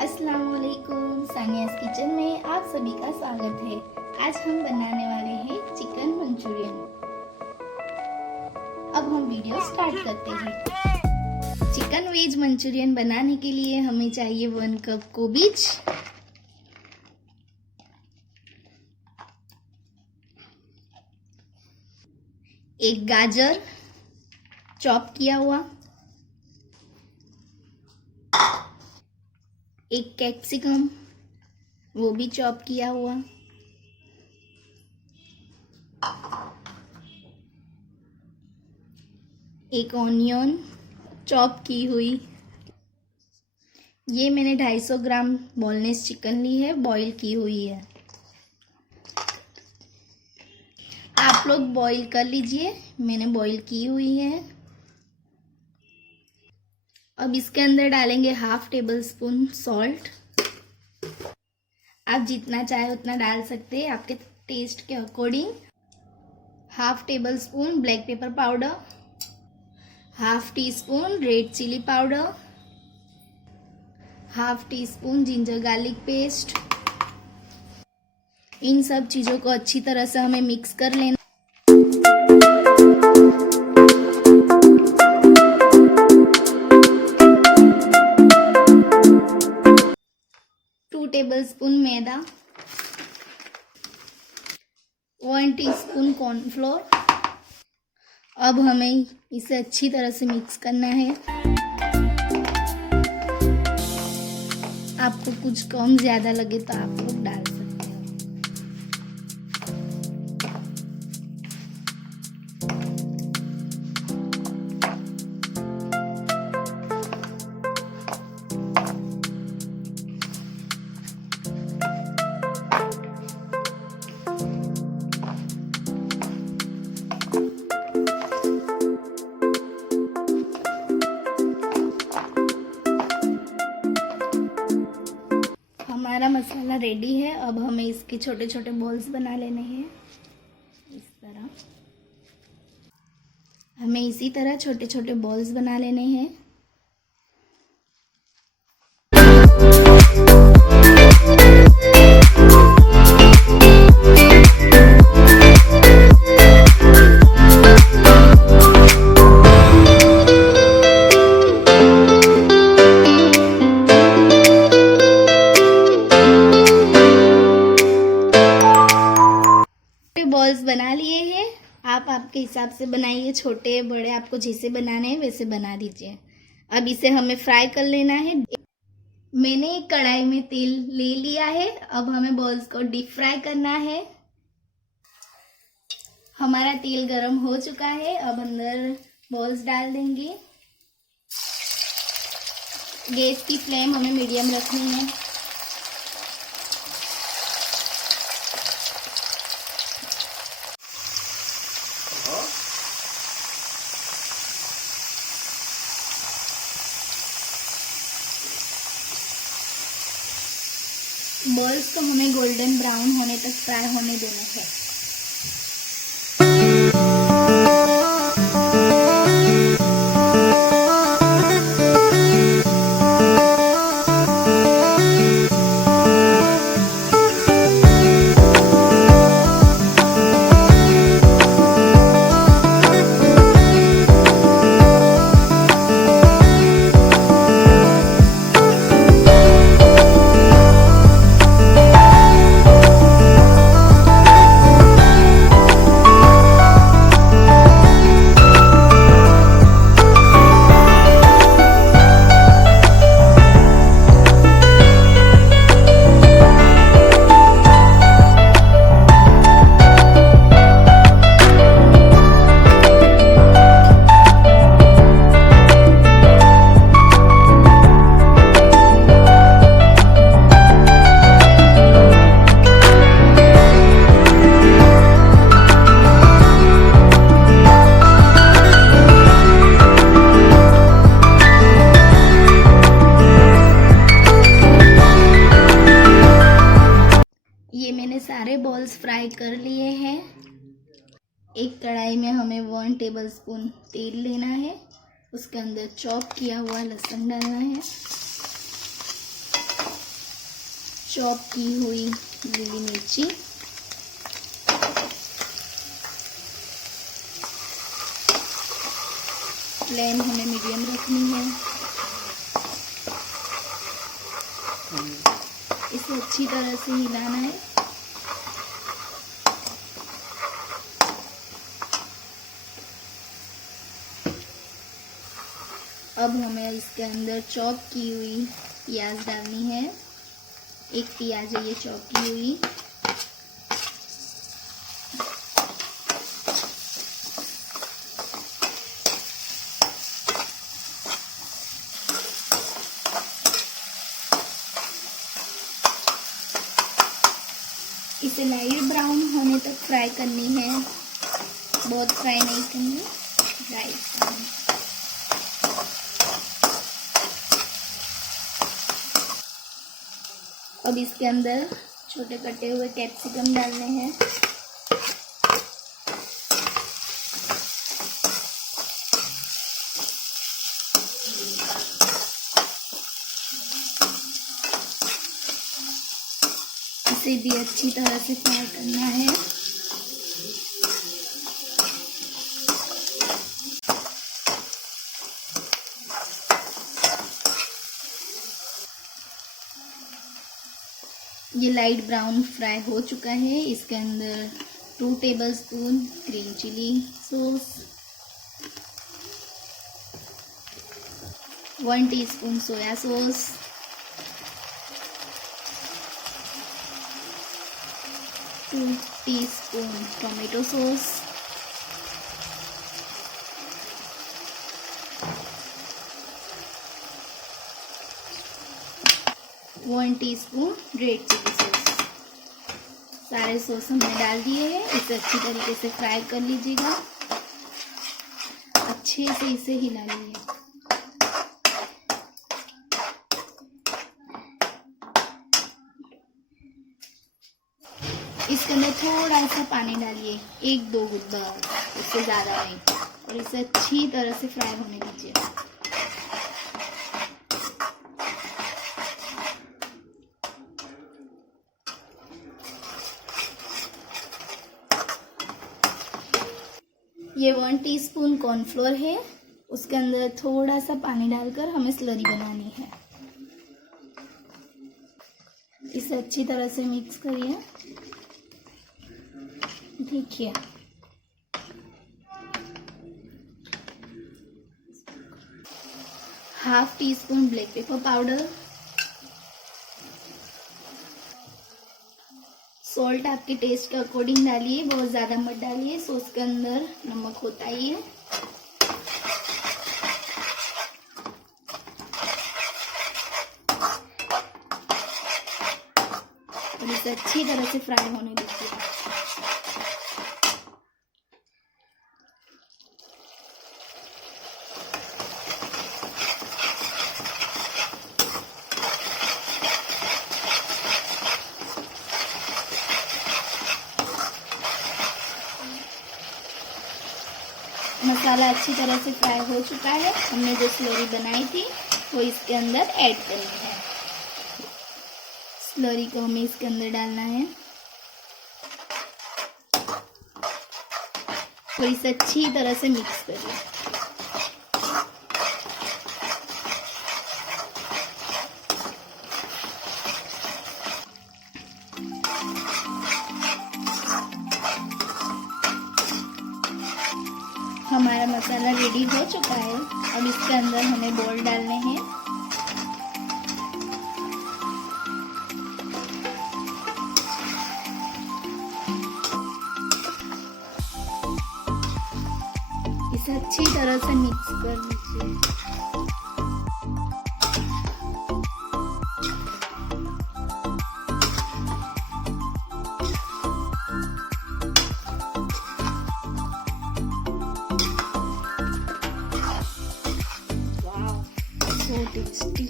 अस्सलाम वालेकुम, सानियाज़ किचन में आप सभी का स्वागत है। आज हम बनाने वाले हैं चिकन मंचूरियन। अब हम वीडियो स्टार्ट करते हैं। चिकन वेज मंचूरियन बनाने के लिए हमें चाहिए 1 कप कोबीज, एक गाजर चॉप किया हुआ, एक कैप्सिकम वो भी चॉप किया हुआ, एक ऑनियन चॉप की हुई। ये मैंने 250 ग्राम बोनलेस चिकन ली है, बॉईल की हुई है। आप लोग बॉईल कर लीजिए, मैंने बॉईल की हुई है। अब इसके अंदर डालेंगे 1/2 टेबल स्पून सॉल्ट। आप जितना चाहे उतना डाल सकते हैं आपके टेस्ट के according. 1/2 tablespoon black pepper powder, 1/2 teaspoon red chilli powder, 1/2 teaspoon ginger garlic paste. इन सब चीज़ों को अच्छी तरह से हमें मिक्स कर लेना। 2 टेबल स्पून मैदा, 1 टीस्पून कॉर्नफ्लोर। अब हमें इसे अच्छी तरह से मिक्स करना है। आपको कुछ कम ज़्यादा लगे तो आप लोग डाल सकते हैं। हमारा मसाला रेडी है। अब हमें इसके छोटे छोटे बॉल्स बना लेने हैं। इस तरह हमें इसी तरह छोटे छोटे बॉल्स बना लेने हैं। बॉल्स बना लिए हैं। आप आपके हिसाब से बनाइए, छोटे बड़े आपको जैसे बनाने हैं वैसे बना दीजिए। अब इसे हमें फ्राई कर लेना है। मैंने एक कढ़ाई में तेल ले लिया है। अब हमें बॉल्स को डीप फ्राई करना है। हमारा तेल गरम हो चुका है। अब अंदर बॉल्स डाल देंगे। गैस की फ्लेम हमें मीडियम रखनी है। बॉल्स को हमें गोल्डन ब्राउन होने तक फ्राई होने देना है। सारे बॉल्स फ्राई कर लिए हैं। एक कढ़ाई में हमें 1 टेबलस्पून तेल लेना है। उसके अंदर चॉप किया हुआ लहसुन डालना है। चॉप की हुई लीली मिर्ची, फ्लेम हमें मीडियम रखनी है। इसे अच्छी तरह से हिलाना है। अब हमें इसके अंदर चॉप की हुई प्याज डालनी है। एक प्याज है ये चॉप की हुई। इसे लाइट ब्राउन होने तक फ्राई करनी है, बहुत फ्राई नहीं करनी, लाइट ब्राउन। अब इसके अंदर छोटे कटे हुए कैप्सिकम डालने हैं। इसे भी अच्छी तरह से फ्राई करना है। ये लाइट ब्राउन फ्राई हो चुका है। इसके अंदर 2 tablespoon green chilli sauce, 1 teaspoon soya sauce, 2 teaspoon tomato sauce, 1 teaspoon red chilli sauce. सारे सॉस हमने डाल दिए हैं। इसे अच्छी तरीके से फ्राई कर लीजिएगा। अच्छे से इसे हिला लीजिए। इसके अंदर थोड़ा सा पानी डालिए, 1-2 गुद्दा, इससे ज़्यादा नहीं, और इसे अच्छी तरह से फ्राई होने दीजिए। ये 1 टीस्पून कॉर्नफ्लोर है। उसके अंदर थोड़ा सा पानी डालकर हमें स्लरी बनानी है। इसे अच्छी तरह से मिक्स करिए। देखिए, ½ teaspoon black pepper powder, salt आपके टेस्ट के अकॉर्डिंग डालिए, बहुत ज़्यादा मत डालिए। सॉस के अंदर नमक होता ही है। और इसे अच्छी तरह से फ्राई होने दीजिए। मसाला अच्छी तरह से फ्राई हो चुका है। हमने जो स्लरी बनाई थी वो इसके अंदर ऐड करनी है। स्लरी को हमें इसके अंदर डालना है और इसे अच्छी तरह से मिक्स करिए। हमारा मसाला रेडी हो चुका है। अब इसके अंदर हमें बॉल डालने हैं। इसे अच्छी तरह से मिक्स कर लीजिए। So tasty।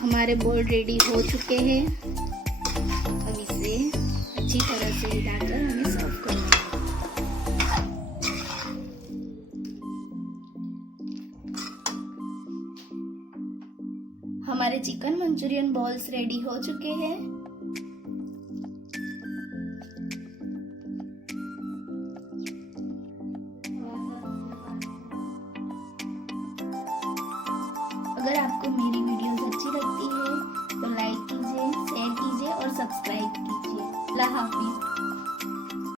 हमारे बॉल रेडी हो चुके हैं। अब इसे अच्छी तरह से हिलाकर हमें सर्व करना है। हमारे चिकन मंचूरियन बॉल्स रेडी हो चुके हैं। अगर आपको मेरी वीडियोस अच्छी लगती है तो लाइक कीजिए, शेयर कीजिए और सब्सक्राइब कीजिए। अल्लाह हाफिज।